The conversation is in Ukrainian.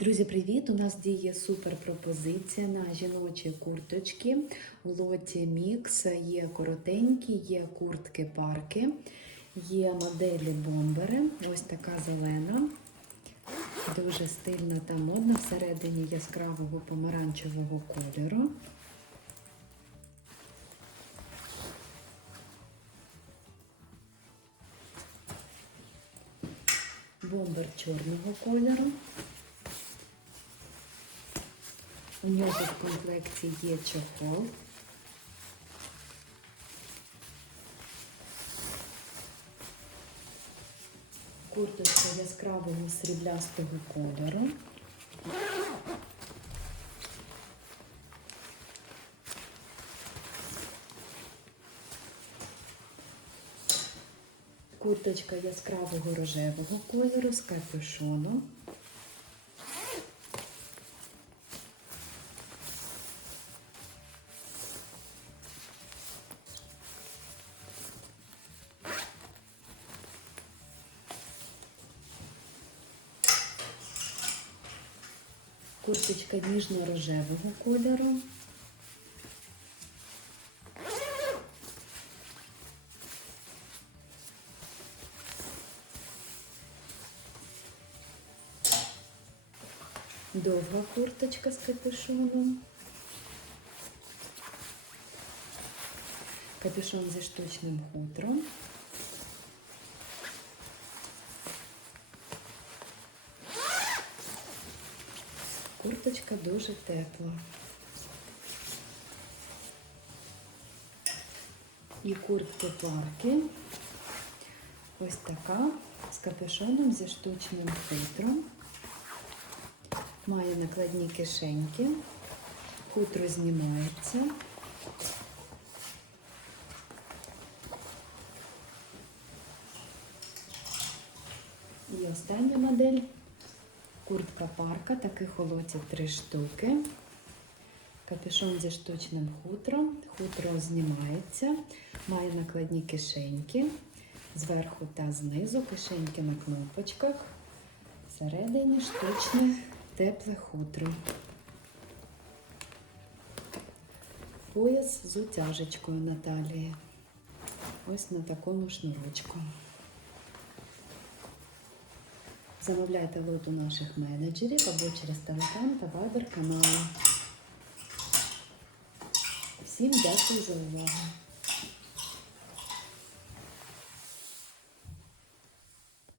Друзі, привіт! У нас діє супер пропозиція на жіночі курточки. У лоті мікс є коротенькі, є куртки парки, є моделі бомбери. Ось така зелена, дуже стильна та модна, всередині яскравого помаранчевого кольору. Бомбер чорного кольору. У нього в комплекті є чохол. Курточка яскравого сріблястого кольору. Курточка яскравого рожевого кольору з капюшоном. Курточка ніжно-рожевого кольору. Довга курточка з капюшоном. Капюшон зі штучним хутром. Курточка дуже тепла. І куртки парки. Ось така з капюшоном зі штучним хутром. Має накладні кишеньки. Хутро знімається. І остання модель. Куртка парка, таких холотів три штуки. Капюшон зі штучним хутром. Хутро знімається, має накладні кишеньки зверху та знизу, кишеньки на кнопочках. Всередині штучне тепле хутро. Пояс з утяжечкою на талії. Ось на такому шнурочку. Замовляйте лот у наших менеджерів або через телеграм та вайбер канали. Всім дякую за увагу!